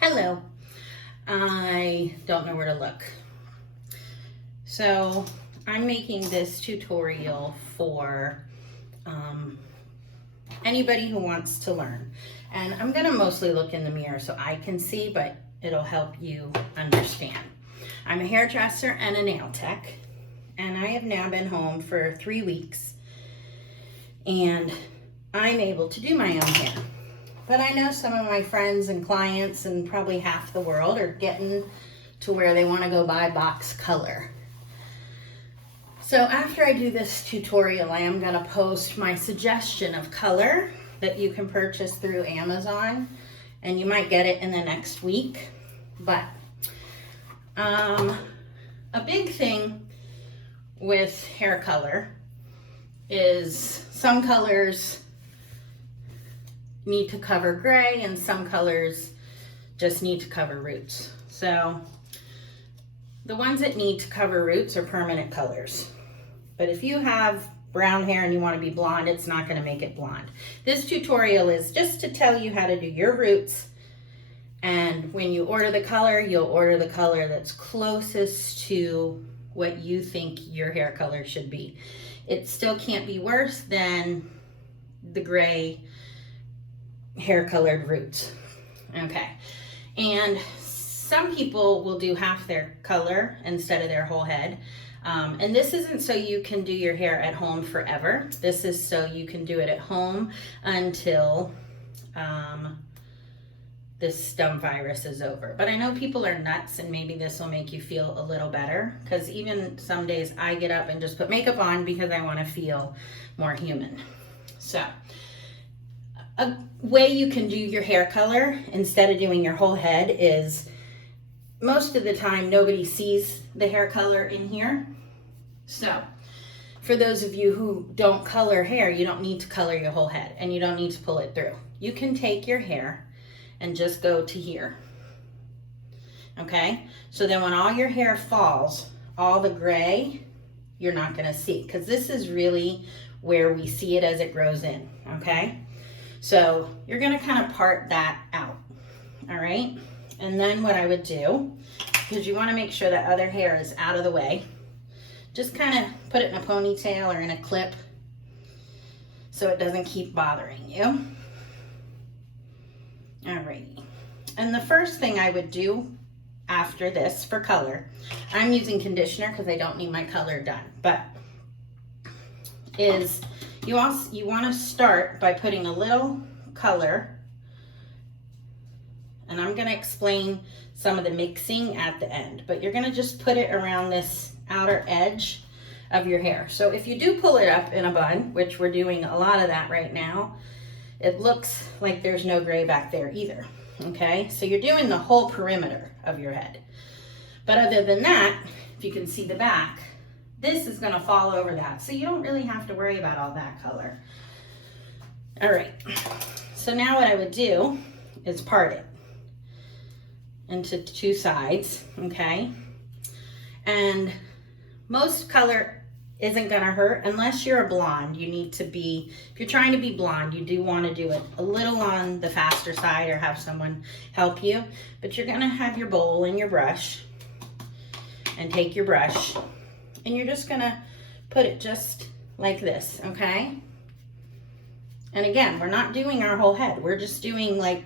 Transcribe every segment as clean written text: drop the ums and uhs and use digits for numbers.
Hello. I don't know where to look. So I'm making this tutorial for anybody who wants to learn. And I'm gonna mostly look in the mirror so I can see, but it'll help you understand. I'm a hairdresser and a nail tech, and I have now been home for 3 weeks, and I'm able to do my own hair. But I know some of my friends and clients and probably half the world are getting to where they want to go buy box color. So after I do this tutorial, I am going to post my suggestion of color that you can purchase through Amazon, and you might get it in the next week. But a big thing with hair color is some colors need to cover gray and some colors just need to cover roots. So the ones that need to cover roots are permanent colors. But if you have brown hair and you want to be blonde, it's not going to make it blonde. This tutorial is just to tell you how to do your roots, and when you order the color, you'll order the color that's closest to what you think your hair color should be. It still can't be worse than the gray hair colored roots. Okay, and some people will do half their color instead of their whole head. And this isn't so you can do your hair at home forever. This is so you can do it at home until this stum virus is over. But I know people are nuts, and maybe this will make you feel a little better, because even some days I get up and just put makeup on because I want to feel more human. So a way you can do your hair color instead of doing your whole head is, most of the time nobody sees the hair color in here. So for those of you who don't color hair, you don't need to color your whole head, and you don't need to pull it through. You can take your hair and just go to here. Okay, so then when all your hair falls, all the gray you're not going to see, because this is really where we see it as it grows in. Okay, so you're going to kind of part that out. All right, and then what I would do, because you want to make sure that other hair is out of the way, just kind of put it in a ponytail or in a clip so it doesn't keep bothering you. Alrighty, and the first thing I would do after this for color, I'm using conditioner because I don't need my color done, but is you want to start by putting a little color, and I'm going to explain some of the mixing at the end, but you're going to just put it around this outer edge of your hair. So if you do pull it up in a bun, which we're doing a lot of that right now, it looks like there's no gray back there either. Okay, so you're doing the whole perimeter of your head. But other than that, if you can see the back, this is going to fall over that. So you don't really have to worry about all that color. All right, so now what I would do is part it into two sides, okay? And most color isn't gonna hurt unless you're a blonde. You need to be, if you're trying to be blonde, you do want to do it a little on the faster side or have someone help you. But you're gonna have your bowl and your brush, and take your brush, and you're just gonna put it just like this, okay? And again, we're not doing our whole head. We're just doing like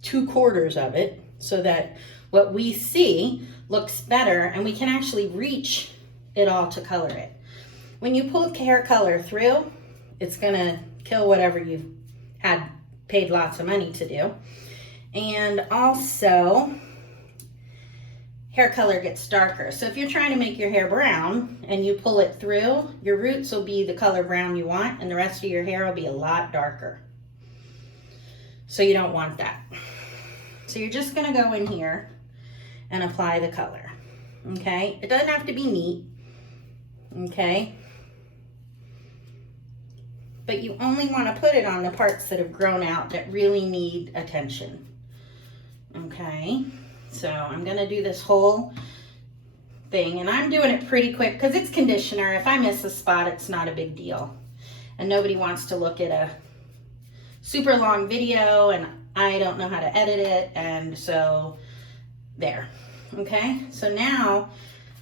2/4 of it so that what we see looks better and we can actually reach it all to color it. When you pull hair color through, it's gonna kill whatever you've had paid lots of money to do. And also, hair color gets darker. So if you're trying to make your hair brown and you pull it through, your roots will be the color brown you want, and the rest of your hair will be a lot darker. So you don't want that. So you're just gonna go in here and apply the color, okay? It doesn't have to be neat, okay? But you only wanna put it on the parts that have grown out that really need attention, okay? So I'm gonna do this whole thing, and I'm doing it pretty quick because it's conditioner. If I miss a spot, it's not a big deal. And nobody wants to look at a super long video and I don't know how to edit it, and so there. Okay, so now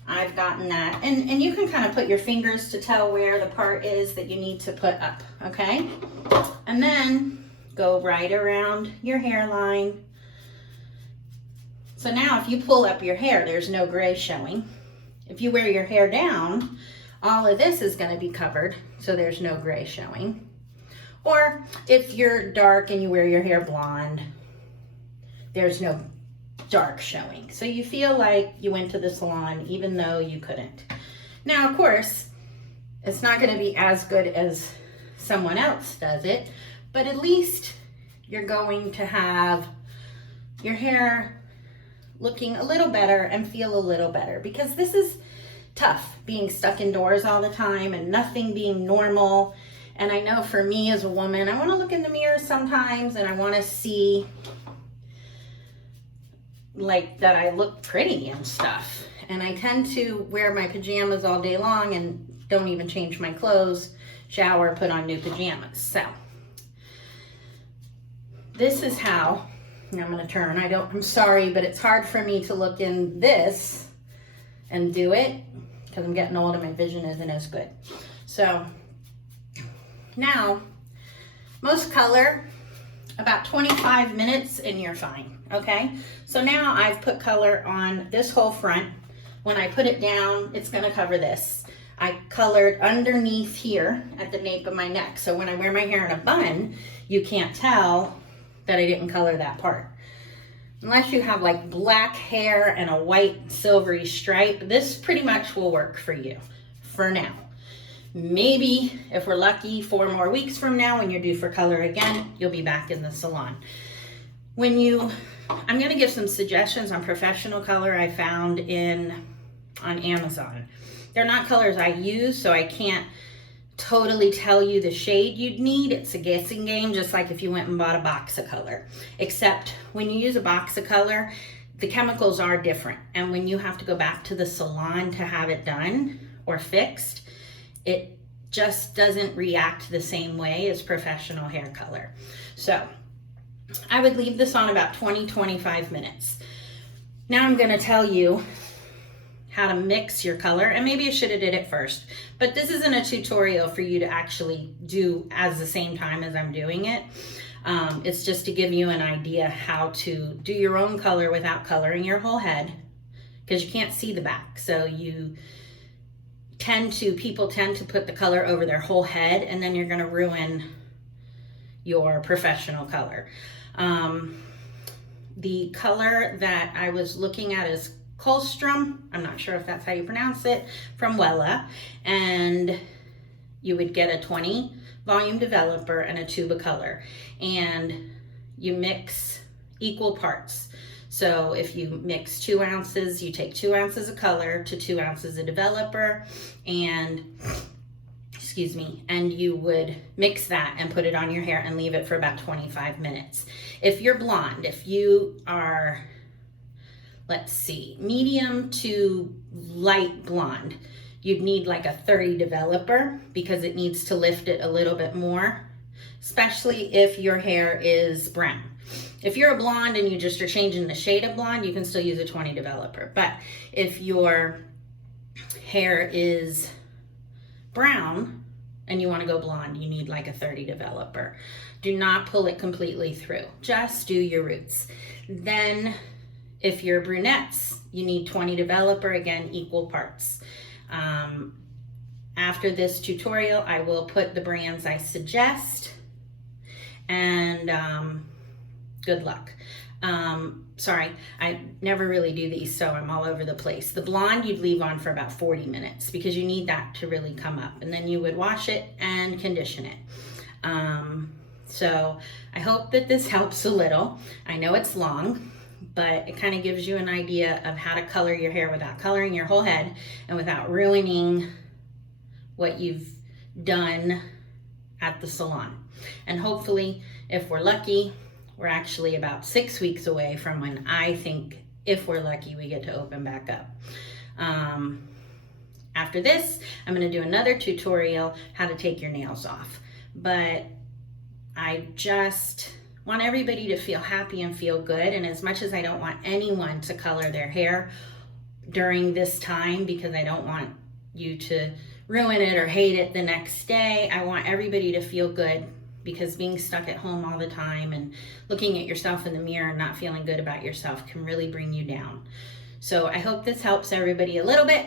I've gotten that, and you can kind of put your fingers to tell where the part is that you need to put up, okay? And then go right around your hairline. So now if you pull up your hair, there's no gray showing. If you wear your hair down, all of this is going to be covered, so there's no gray showing. Or if you're dark and you wear your hair blonde, there's no dark showing. So you feel like you went to the salon even though you couldn't. Now, of course, it's not going to be as good as someone else does it, but at least you're going to have your hair looking a little better and feel a little better, because this is tough, being stuck indoors all the time and nothing being normal. And I know for me as a woman, I want to look in the mirror sometimes and I want to see like that I look pretty and stuff. And I tend to wear my pajamas all day long and don't even change my clothes, shower, put on new pajamas. So this is how, and I'm going to turn. I'm sorry, but it's hard for me to look in this and do it because I'm getting old and my vision isn't as good. So now, most color, about 25 minutes and you're fine, okay? So now I've put color on this whole front. When I put it down, it's gonna cover this. I colored underneath here at the nape of my neck. So when I wear my hair in a bun, you can't tell that I didn't color that part. Unless you have like black hair and a white silvery stripe, this pretty much will work for you for now. Maybe if we're lucky 4 more weeks from now when you're due for color again, you'll be back in the salon. I'm gonna give some suggestions on professional color I found on Amazon. They're not colors I use, so I can't totally tell you the shade you'd need. It's a guessing game, just like if you went and bought a box of color. Except when you use a box of color, the chemicals are different. And when you have to go back to the salon to have it done or fixed, it just doesn't react the same way as professional hair color. So I would leave this on about 20-25 minutes. Now I'm gonna tell you how to mix your color, and maybe I should have did it first, but this isn't a tutorial for you to actually do at the same time as I'm doing it. It's just to give you an idea how to do your own color without coloring your whole head, because you can't see the back. So people tend to put the color over their whole head, and then you're gonna ruin your professional color. The color that I was looking at is Colstrum, I'm not sure if that's how you pronounce it, from Wella, and you would get a 20 volume developer and a tube of color, and you mix equal parts. So if you mix 2 ounces, you take 2 ounces of color to 2 ounces of developer, and you would mix that and put it on your hair and leave it for about 25 minutes. If you're blonde, if you are, let's see, medium to light blonde, you'd need like a 30 developer because it needs to lift it a little bit more, especially if your hair is brown. If you're a blonde and you just are changing the shade of blonde, you can still use a 20 developer. But if your hair is brown and you want to go blonde, you need like a 30 developer. Do not pull it completely through. Just do your roots. Then if you're brunettes, you need 20 developer, again, equal parts. After this tutorial, I will put the brands I suggest, and good luck. Sorry, I never really do these, so I'm all over the place. The blonde you'd leave on for about 40 minutes because you need that to really come up, and then you would wash it and condition it. So I hope that this helps a little. I know it's long, but it kind of gives you an idea of how to color your hair without coloring your whole head and without ruining what you've done at the salon. And hopefully, if we're lucky, we're actually about 6 weeks away from when I think, if we're lucky, we get to open back up. After this, I'm going to do another tutorial how to take your nails off. But I just want everybody to feel happy and feel good. And as much as I don't want anyone to color their hair during this time, because I don't want you to ruin it or hate it the next day, I want everybody to feel good, because being stuck at home all the time and looking at yourself in the mirror and not feeling good about yourself can really bring you down. So I hope this helps everybody a little bit.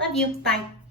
Love you. Bye.